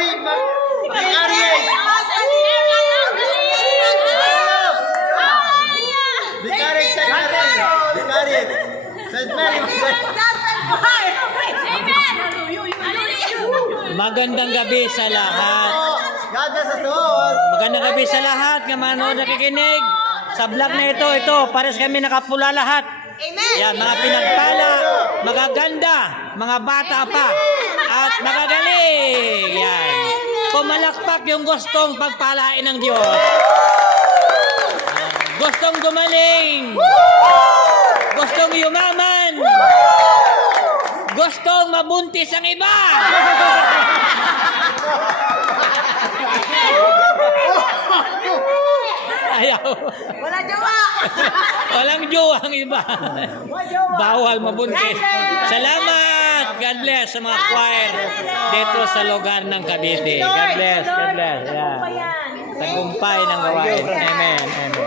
Mary! Ariel! Bikarit sa Mary! Bikarit! Sa Mary! Magandang gabi sa lahat. Gada sa soul! Magandang gabi sa lahat nga manood nakikinig. Sa vlog na ito, pares kami nakapula lahat. Yan, mga pinagpala, magaganda, mga bata pa, at magagaling. Yan. Kumalakpak yung gustong pagpalain ng Diyos. Gustong gumaling. Gustong yumaman. Gustong mabuntis ang iba. Ayaw. Wala jowa! Walang jowa ang iba. Bawal mabuntis. Salamat. God bless sa mga choir dito sa lugar ng Cavite. God bless. God bless. Yeah. Tagumpay ng gawain. Amen. Amen.